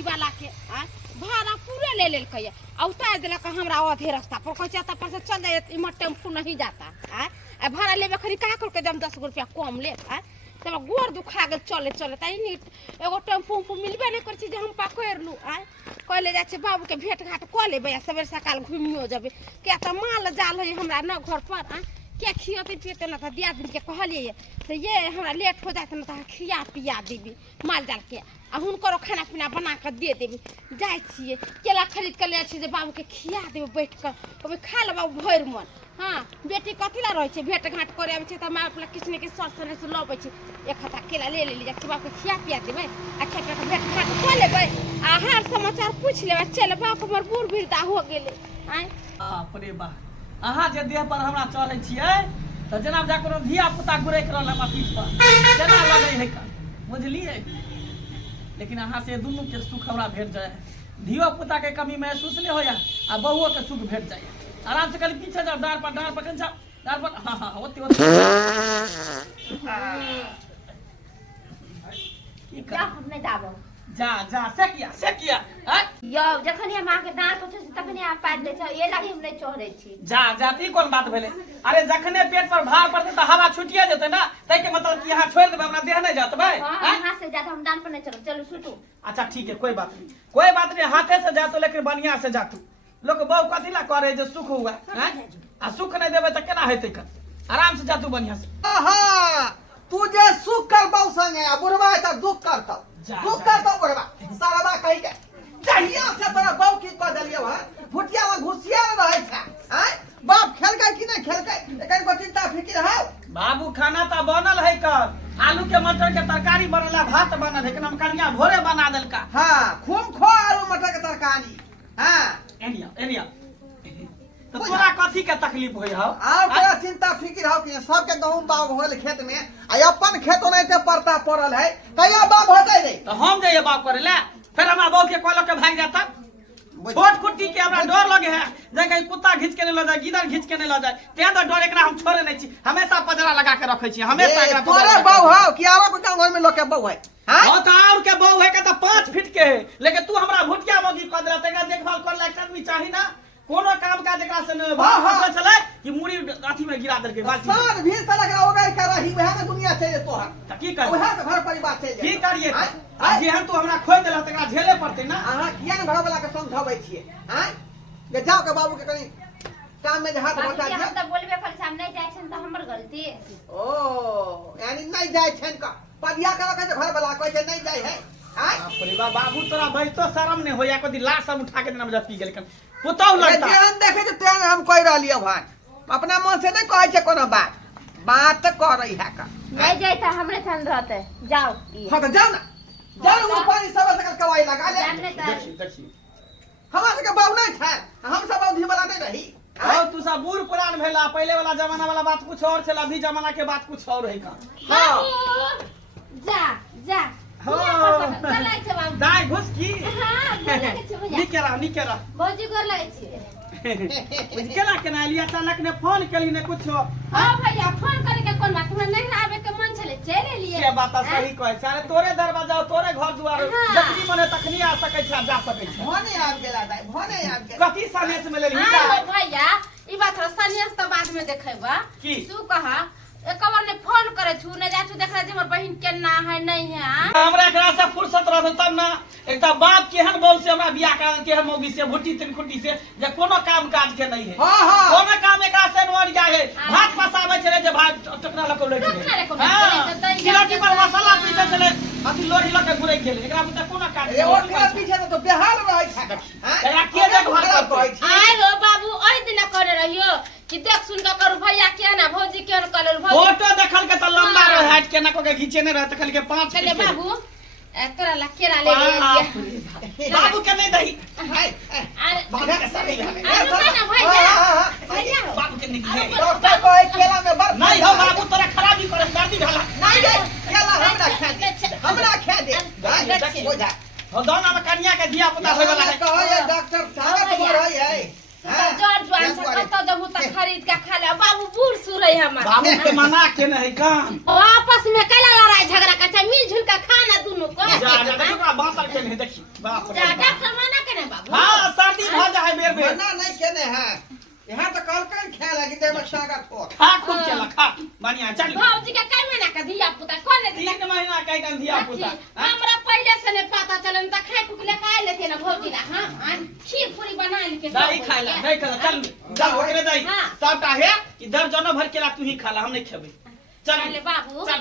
गाड़ी वाला के भाड़ा पूरे ले लेल कहिए आ उतार दिलक हमरा आधे रास्ता पर कहै पर से चल जाए इमर टेम्पू नहीं जाता भाड़ा लेबे खरी का करके दम 10 रुपया कम ले तब गोर दुखा गेल चले चले त एगो टेम्पू उम्पू मिलबे नहीं कर जे हम पकड़ लू कहले जाए बाबू के भेंट घाट क लेबै सवेर सकाल घूमियो जेबै क्या त माल जाल है हमरा न घर पर क्या खियाते पियते न था दिया दिन के कहलिए तो ये हमरा लेट हो जाते न था खिया पिया देबी माल जाल के आ हुनकरो खाना पीना बना के दे देबी जाय छिए केला खरीद के ले छी जे बाबू के खिया देबे बैठ के ओबे खा ले बाबू भर मन हां बेटी कथिला रहै छै भेंट घाट करे आबै छै त मां अपना किछ ने किछ सरसने से लबै छै एक खाता केला ले ले जा बाबू के खिया पिया देबे आ खेत के भेंट घाट क लेबै आ हाल समाचार पूछ लेबै चल बाप हमर बूढ़ बिरदा हो गेले बाप रे बा अहाँ जे देह पर हमरा चढ़ै छियै त जेना जा कोनो धिया पुता गुरैक रहल हमरा पीठ पर केना लगै है का बुझलियै लेकिन अहाँ से दुनू के सुख हमरा भेट जाय धियो पुता के कमी महसूस नहीं होया आ बहुओ के सुख भेट जाय आराम से कल पीछे जाओ डार पर कंचा डार पर हां ओते की कर हम नहीं दाबो जा से किया यो जखन हम आके दांत उठे तखने आप पाद दे छ ये लागी हम नहीं चढ़ै छी जा ती कोन बात भेले अरे जखने पेट पर भार पड़ते त हवा छुटिया जेते ना तै के मतलब कि यहां छोड़ देबे हमरा देह नहीं जात भाई हां से जात हम दान पर नहीं चलो चलो सुटू अच्छा ठीक है कोई बात नहीं हाथे से जा तो लेकिन बढ़िया से जा तू लोग बहु कथिला करे जे सुख हुआ हैं आ सुख नहीं देबे त केना हेतै कर आराम से जा तू बढ़िया से आहा तू जे सुख कर बहु संगे आ बुढ़वा त दुख करता बुढ़वा सारा कहि के जहिया से तोरा बहु की क देलियो है भुटिया में घुसिया रहे था हैं बाप खेलकै कि नहीं खेलकै एकर को चिंता फिकिर है बाबू खाना त बनल है कर आलू के मटर के तरकारी बनल है भात बनल है एकदम कनिया भोरे बना देलका हां खूब खो आलू मटर के तरकारी हां एनिया तो तोरा कथी के तकलीफ होय हो आ तोरा चिंता फिकिर हो कि सब के गहूम बाग होल खेत में आ अपन खेत नहीं ते पड़ता पड़ल है कहिया बाग होतै नहीं तो हम जाइए बाप करे ले फिर हमरा बहु के कहलो के भाग जाता छोट कुट्टी के हमरा डर लगे है जे कहीं कुत्ता घिच के नहीं ल जाए गिदर घिच के नहीं ल जाए ते तो डर एकरा हम छोड़े नहीं छी हमेशा पजरा लगा के रखै छी हमेशा एकरा तोरे बहु हो कि आरो के घर में लोग के बहु है हां तो और के बहु है के तो 5 फीट के है लेकिन तू हमरा भुटिया मगी क देला तेरा देखभाल कर लायक आदमी चाही ना कोनो काम का जेकरा से भाग चले कि मुड़ी अथी में गिरा देल के बात सार भी साला के ओगाई कर रही वह में दुनिया चले तोहर त की कर वह से घर परिवार चले की करिए आ जेहन तू हमरा खोइ देला तेरा झेले पड़ते ना अहाँ किया न घर वाला के समझाबै छियै हैं जे जाओ के बाबू के कनी काम में हाथ बटा दे हम त बोलबे पर हम नहीं जाय छन त हमर गलती ओ यानी नहीं जाय छन का पदिया कर के घर वाला कहै छै नहीं जाय है परिवार बाबू तोरा बैठतो शर्म नहीं होया कदी लाश सब उठा के ना पी गेल पुतौ लगता ध्यान देखे जे तेन हम कह रहलियो भाई अपना मन से नहीं कहै छै कोनो बात कर रही है का नहीं जाय त हमरे छन रहते जाओ हां त जाओ ना जाओ वो पानी सब तक कवाई लगा ले देखी हमरा के बाबू नहीं छै हम सब अवधि वाला नहीं रही और तू सब बूढ़ पुरान भेला पहले वाला जमाना वाला बात कुछ और छला अभी जमाना के बात कुछ और है का हां जा चलै छै बाबू दाई घुस की हां निकेरा भौजी गोर लागै छी केना लिया अचानक ने फोन कली ने कुछ हां भैया फोन करे के कोन बात हमरा नहीं आवे के मन छले चले लिए से बात सही कहै छै अरे तोरे दरवाजा तोरे घर दुआर जखनी मने तखनी आ सकै छै जा सकै छै भने आब गेला दाई भने आब गेला कथी सनेस में लेली भैया ई बात सनेस तो बाद में देखेबा की तू कहा एक बार ने फोन करे छु ने जा छु देखला जे हमर बहिन केना है नहीं है हमरा एकरा से फुर्सत रहत तब ना एकटा बाप केहन बोल से हमरा बियाह कर के मौगी से भुट्टी तीन खुट्टी से जे कोनो काम काज के नहीं है हां कोनो काम एकरा से नोर जाय है भात पसावे छले जे भात टकरा लको ले छले सिलौटी पर मसाला पीसे छले अथी लोरी लके घुरै गेले एकरा बुता कोनो काम ए और के पीछे तो बेहाल रहै छै एकरा के देखभाल कहै छै आय हो बाबू ओइ दिन करे रहियो कि देख सुन के करू भैया के ना भौजी के न करे भौजी फोटो देखल के त लंबा रह हट के ना को के खींचे ने रह तखल के 5 चले बाबू तोरा ला केरा ले लिया बाबू के नहीं दही अरे बाबू के सही है ना भैया बाबू के नहीं दही डॉक्टर को एक केला में बर नहीं हो बाबू तोरा खराबी करे सर्दी भला नहीं दे केला हमरा खा दे हो जा हो दोना में कन्या के दिया पुता होय वाला है कहो ये डॉक्टर साहब को रही है जड़ जुआन से कत जब तक खरीद के खा ले बाबू बूढ़ सुरई हमर बाबू के मना के नहीं काम आपस में कला लड़ाई झगड़ा कर मिल जुल के खाना दुनु दुनू को जा जा देखो का बात करके नहीं देखी बाप रे जा डॉक्टर मना करे बाबू हां सर्दी भ जाए बेर बेर मना नहीं केने है यहाँ तो कल कल खेल लगी दे में सागा ठोक खा खूब चला खा बढ़िया चल भौजी के कई महीना का धिया पुता कोन ले 3 महीना कहीं का धिया पुता हमरा पहले से ने पता चलन त खाए कुकले खाए लेते ना भौजी ना हां खीर पूरी बना के दही खाइला दही खा चल चल ओकरे दही सबटा है कि दर्जनों भर केला तू ही खाला हम नहीं खेबे चल ले बाबू चल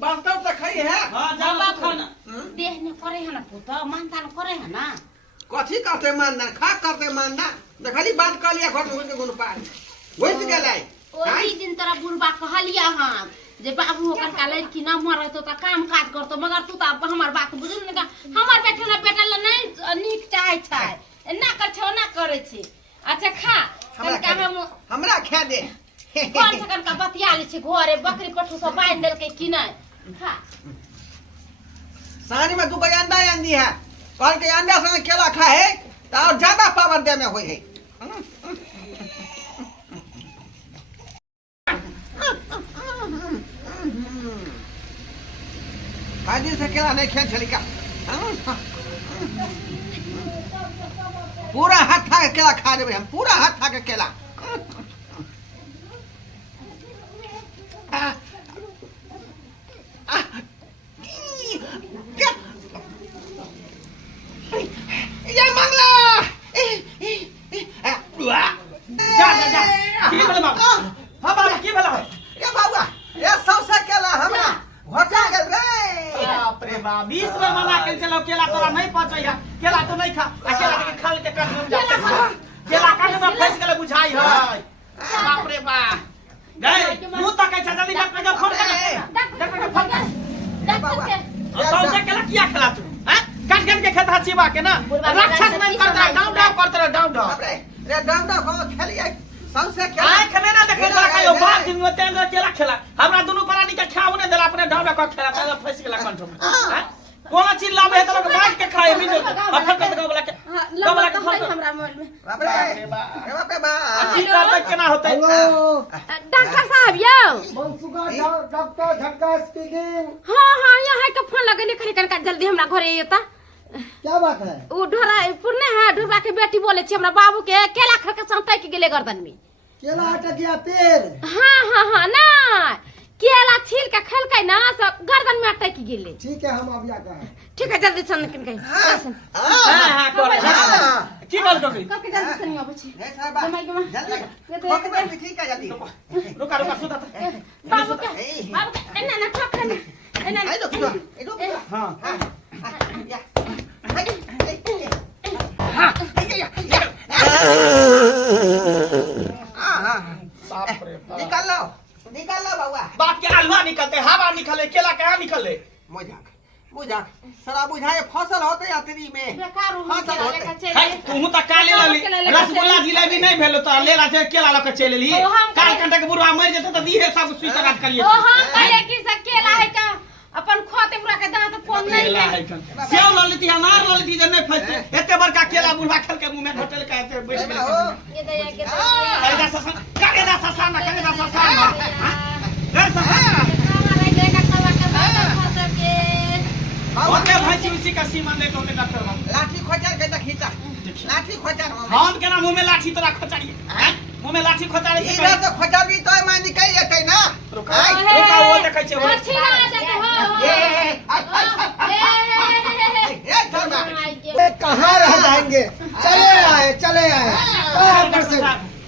बात तो खाई है हां जा बाबू खाना देह ने करे है ना पुता मानता न करे है ना कथी करते मानना खा करते मानना देखली बात कर लिया घर में गुण पार होइस गेलै ओही दिन तोरा बुढ़बा कहलिया हां जे बाबू ओकर का लड़की ना मरतो त काम काज करतो मगर तू त हमर बात बुझल न हमर बेटा ना बेटा ल नहीं नीक चाहे छै ना कर छौ ना करे छी अच्छा खा हमरा खा दे कौन सकन का बतिया ले छी घरे बकरी पठू सब बांध देल के कि नहीं खा साँझ में तू कोई अंडा आंदी है कल के अंडा संग केला खाए तो और ज्यादा पावर दे में होई है आज से केला नहीं खेल चली का पूरा हाथ खा के केला खा देबे हम पूरा हाथ खा के केला ये मंगला जा जा जा की बोले बाबू हां बाबू की बोला ये बाबू ये सबसे केला हमरा घटा गेल रे बाप रे बाप 20 में मना के चलो केला तोरा नहीं पचैया केला तो नहीं खा केला के खाल के कर जा केला काटे में फंस गेले बुझाई है बाप रे बाप गए मुंह तक कैसा जल्दी डॉक्टर का फोन कर डॉक्टर का फोन कर बाबू सबसे केला किया खिला तू हैं काट काट के खेत हचिबा के ना राक्षस नहीं करता डाउन डाउन करता डाउन डाउन रे डाउन डाउन खेलिए सबसे केला आय खमे ना देखे तोरा कहियो बात दिन में तेन केला खेला हमरा दोनों प्राणी के खाओ ने देला अपने डाउन डाउन खेला त फंस गेला कंट्रोल में हैं कौन चीज लावे तो बांट के खाए भी जो अपन के बोला के हमरा मोबाइल में बाप रे बाप रे बाप की करते केना होतै डॉक्टर साहब यो मनसुका डॉक्टर झटका स्पीकिंग हां यहाँ के फोन लगेली खरी कनका जल्दी हमरा घरे एता क्या बात है उ ढोरा पुरने है ढोरा के बेटी बोले छी हमरा बाबू के केला खा के संतै के गेले गर्दन में केला अटकिया पेड़ हां ना केला छील के खलकै ना सब गर्दन में अटक गेले ठीक है हम अब आते हैं ठीक है जल्दी सन किन कहीं हां कर की बोल तो कब जल्दी सन आबे छी ए साहब जल्दी ठोक दे ठीक है जल्दी रुका रुका सुधा बाबू के एना ना ठोक ना एना आई लो ए लो हां या बाप रे निकाल लो बाबा बात के हलवा निकलते हवा निकले केला कहां निकले मुझा सरा बुझाए फसल होते यात्री में बेकार फसल होते खाई तू त काले लाली रसगुल्ला जिलेबी नहीं भेलो त लेला जे केला लक चले ली काल कंटे के बुढ़वा मर जते त दीहे सब सुई सगात करिए ओ हम कहे कि से केला है का अपन खोते बुढ़ा के दांत फोन नहीं है सेव ललिती अनार ललिती जे नहीं फसते एते बड़का केला बुढ़वा खेल के मुंह में घोटल के एते बैठ गेल ये दया के दया करेदा ससा ना घर ससा हमारे बेटा खवा के बात के ओके भैंसी उसी का सीमा ले तो डॉक्टर बाबू लाठी खोचर के त खींचा लाठी खोचर हम केना मुंह में लाठी तोरा खोचाड़िए हैं मुंह में लाठी खोचाड़े से इधर तो खोचर भी तो मैं निकल जेतै ना रुका वो देखे छे वो अच्छी आ जाते हो ए छोड़ा ये कहाँ रह जाएंगे चले आए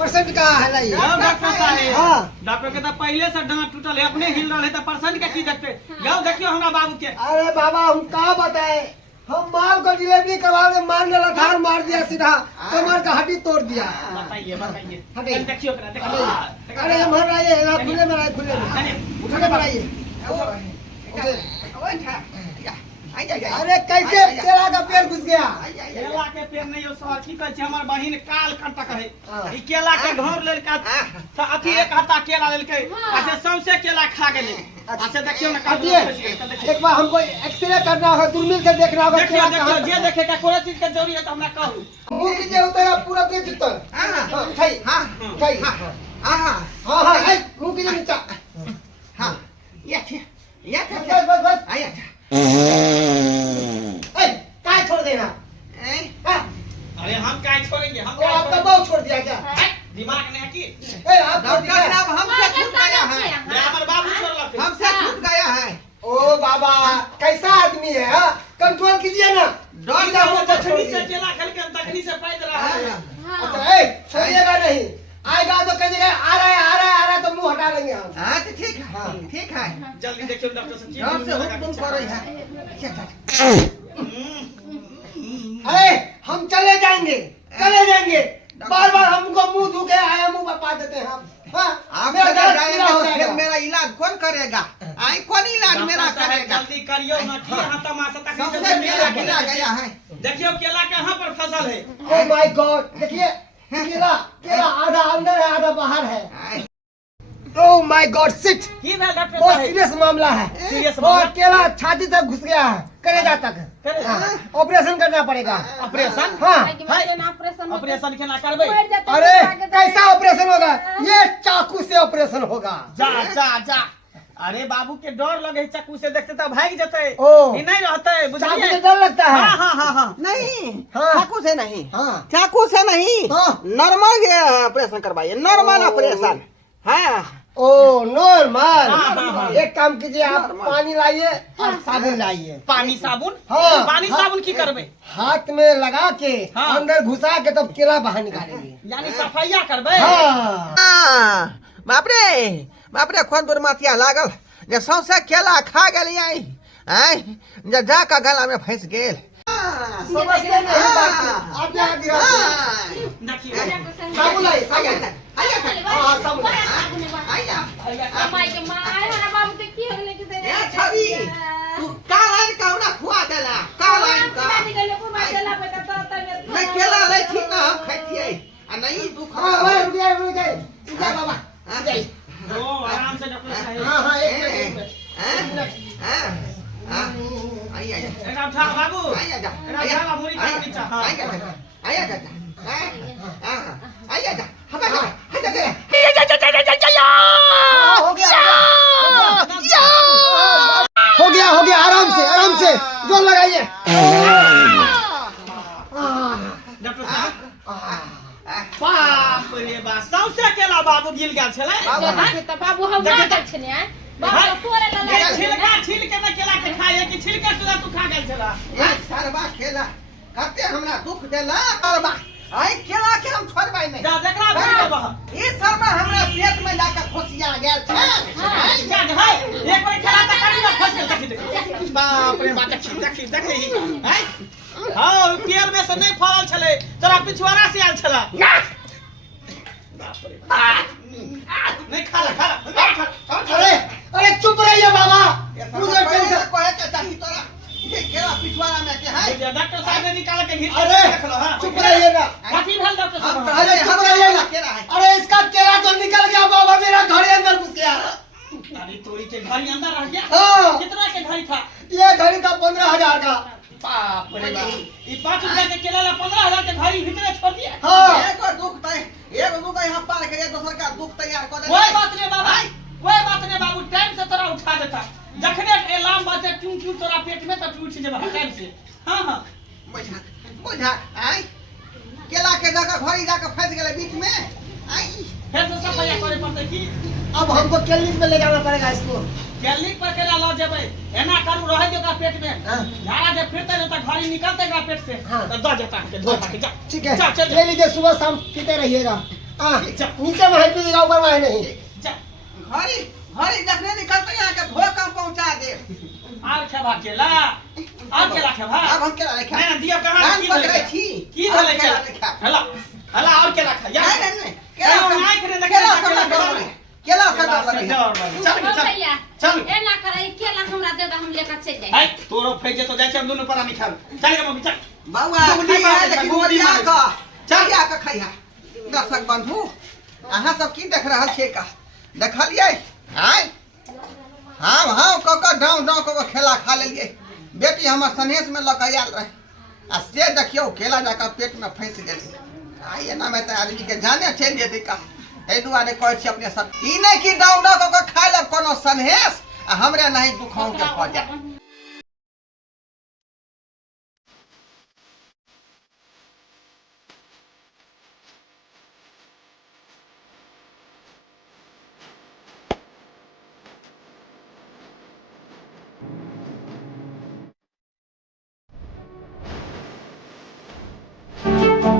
परसेंट कहाँ है नहीं डॉक्टर साहब हाँ डॉक्टर के तो पहले से डांट टूटल है अपने हिल रहे थे परसेंट के की देखते जाओ देखियो हमरा बाबू के अरे बाबा हम कहाँ बताए हम माल को डिलीवरी करवाने मारने लथार मार दिया सीधा कमर का हड्डी तोड़ दिया बताइए हटे। देखियो करा देखियो अरे हम खुले में रहे खुले में रहिए अरे कैसे केला का पेड़ घुस गया केला के पेड़ नहीं हो सर की कहै छै हमर बहिन काल कंटक है ई केला के घर लेलका त अथी एक हफ्ता केला लेलकै ऐसे सबसे केला खा गेलै ऐसे देखियो ना एक बार हमको एक्सरे करना होगा दूरबीन से देखना होगा देखियो जे देखे का कोई चीज के जरूरी है तो हमरा कहू मुंह कीजिए होता है पूरा पेट भीतर खाई खाई हाँ मुंह कीजिए नीचा हां ये बस आया हम। हाँ तो ठीक है हाँ। ठीक है जल्दी देखियो डॉक्टर साहब जी जोर से हुक्म करे है अरे हम चले जाएंगे बार बार हमको मुंह धो के आया मुंह बता देते हैं हम। हाँ, आप मेरा अगर दर्द जाएंगे पूरा हो तो फिर जाएगा। मेरा इलाज कौन करेगा आई कौन इलाज मेरा करेगा जल्दी करियो ना कि यहाँ तमाशा तक सबसे मेरा गिला गया है देखियो केला कहाँ पर फसल है ओ माय गॉड देखिए केला आधा अंदर है आधा बाहर है। आई, ओह माय गॉड सिट की भेल डॉक्टर बहुत साहब सीरियस मामला है। सीरियस और मामला केला छाती तक घुस गया है कलेजा तक। करे हाँ, ऑपरेशन करना पड़ेगा। ऑपरेशन हाँ ऑपरेशन ऑपरेशन केना करबै अरे कैसा ऑपरेशन होगा ये चाकू से ऑपरेशन होगा। जा अरे बाबू के डर लगे चाकू से देखते तो भाग जते ओ। ई नहीं रहते चाकू बुझलिए से डर लगता है। हाँ नहीं हाँ। चाकू से नहीं हाँ चाकू से नहीं हाँ। नॉर्मल ऑपरेशन करवाइए नॉर्मल ऑपरेशन हाँ ओ नॉर्मल। हाँ। एक काम कीजिए आप नॉर्मल। पानी लाइए और साबुन लाइए। पानी साबुन हाँ। पानी साबुन की करबै हाथ में लगा के हाँ। अंदर घुसा के तब केला बाहर निकालेंगे। यानी सफाइया करबै हाँ बाप रे खोन दूर माथिया लागल जे सौंसे केला खा गेली आई जे जा का गला में फंस गेल समझते नहीं बात को। आप यहाँ गिरा देखिए साबुन लाइए साबुन। हाँ साबुन तू का लाइन कहना खुआ देला का लाइन का नहीं केला ले थी ना हम खाइतिए आ नहीं तू खा हाँ रुक जाए बाबा रुक जाइए। ओ आराम से डॉक्टर साहब हाँ हाँ एक मिनट आई एना उठा बाबू जा एना उठा मुरी का नीचा हां हो गया आराम से जोर लगाइए। डॉक्टर साहब बाप रे बा सौसे केला बाबू गिल गेल छले बाबू हम ना कर छने बाबू तोरे लला छिलका छिल के ना केला के खाए कि छिलका सुधा तू खा गेल छला सरबा खेला कते हमरा दुख देला सरबा आई केला के हम छोड़बै नहीं जा देखला भाई बह ई सरबा हमरा पेट में लाके खोसिया गेल छै आई जा है एक कोई केला त करी ना फस गेल बाप रे बा देखी हैं हां पेड़ में से नहीं फड़ल छले तोरा पिछवाड़ा से आल छला बाप रे नहीं खा अरे चुप रहिए बाबा मुझे टेंशन। कहे के चाही तोरा ये केला पिछवाड़ा में के है डॉक्टर साहब ने निकाल के भीतर अरे से रखलो हां चुप रहिए ना। काफी भेल डॉक्टर साहब अरे चुप रहिए ना। केला है अरे इसका केला तो निकल गया बाबा मेरा घर के अंदर घुस गया। अरे तोरी के घड़ी अंदर रह गया हाँ कितना के घड़ी था ये घड़ी का 15,000 का। बाप रे बाप ई 5 रुपया के केला ला 15,000 के घड़ी भीतर छोड़ दिया हाँ एगो दुख यहाँ पार के दूसर का दुख तैयार कर दे कोई बात नहीं बाबा कोई बात नहीं बाबू टाइम से तोरा उठा देता जखने एलार्म बाजे क्यों तोरा पेट में तो उठ जेबा टाइम से हां बुझा आई केला के जगह घड़ी जाके फंस गेले बीच में आई फिर से सब भैया करे पड़ते की अब हमको क्लिनिक में ले जाना पड़ेगा इसको। क्लिनिक पर केला लो जेबे एना करू रह जेका पेट में हाँ। झाड़ा जे फिरते न त घड़ी निकलते का पेट से हाँ। तो द देता के धो के जा ठीक है जा चल ले लीजिए सुबह शाम पीते रहिएगा। हाँ नीचे में है पीजिएगा ऊपर में है नहीं। जा घड़ी जखने निकलते यहाँ के धो कम पहुंचा दे आर खेबा केला आर केला खेबा अब हम केला नहीं नहीं दिया कहां कान की पकड़े भेलै छी की भेलै केला केला नहीं खा हला हला और केला खा या नहीं केला नहीं करे केला केला केला चल चल एना करे केला हमरा दे हम लेकर चल जाई आई तोरो फेजे तो जाय छै दुनु पर आमी खाब चल गे मम्मी चल बाबा गुड्डी खाइया मार लेकिन गुड्डी ओरिया मार। का चलिया का खाइया दर्शक बंधु अहाँ सब की देख रहल छियै का देखलियै आय हम क डाउ क खेला खा लेलियै बेटी हमर सनेश में लऽ के आयल रहे आ से देखियौ केला जाकर पेट में फंस गेलै आइ एना में तऽ आदमी के जाने चलि जेतै का एहि दुआरे कहै छी अपने सब ई नहि कि डाउ क खा लेब कोनो सनेश आ हमरे नहीं दुखाऊ के भऽ जाय